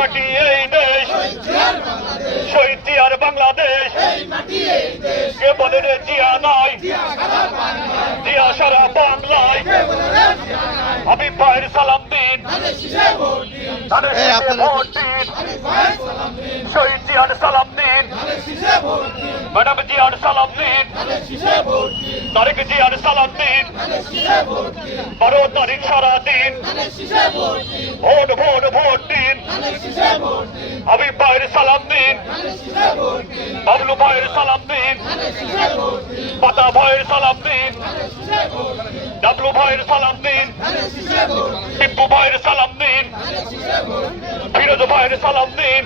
মাটি এই দেশ। শহীদ জিয়ার বাংলাদেশ। কে বলে রে জিয়া নাই? জিয়া সারা বাংলায়। আমি ভাইয়ের সালাম দিন। শহীদ জিয়ার সালাম দিন। ম্যাডাম জিয়ার সালাম দিন। তারিখ জিয়ার সালাম দিন। বারো তারিখ সারা দিন। Vote vote. আমি ভাইয়ের সালাম দিন। বাবলু ভাইয়ের সালাম দিন। পাতা ভাইয়ের সালাম দিন। ডাবলু ভাইয়ের সালাম দিন। টিপ্পু ভাইয়ের সালাম দিন। ফিরোজ ভাইয়ের সালাম দিন।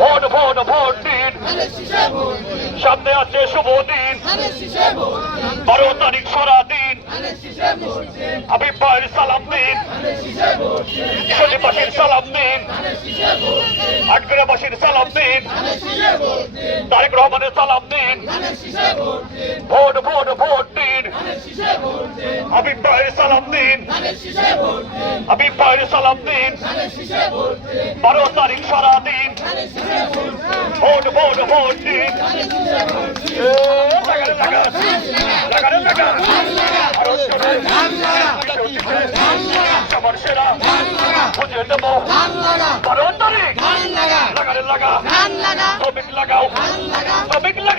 ভোট ভোট ভোট দিন। সামনে আছে শুভ দিন। বারো তারিখ সারা দিন। আমি ভাইয়ের সালাম দিন। শনিবাসীর সালাম দিন। আটগ্রাবাসীর সালাম দিন। তারেক রহমানের সালাম দিন। ভোট ভোট ভোট দিন। আমি ভাইয়ের সালাম দিন। আমি ভাইয়ের সালাম দিন। বারো তারিখ সারা দিন। ভোট ভোট ভোট দিন। এ, লাগারে লাগা লাগারে সেরা। খুঁজে নেব বারোন্দরী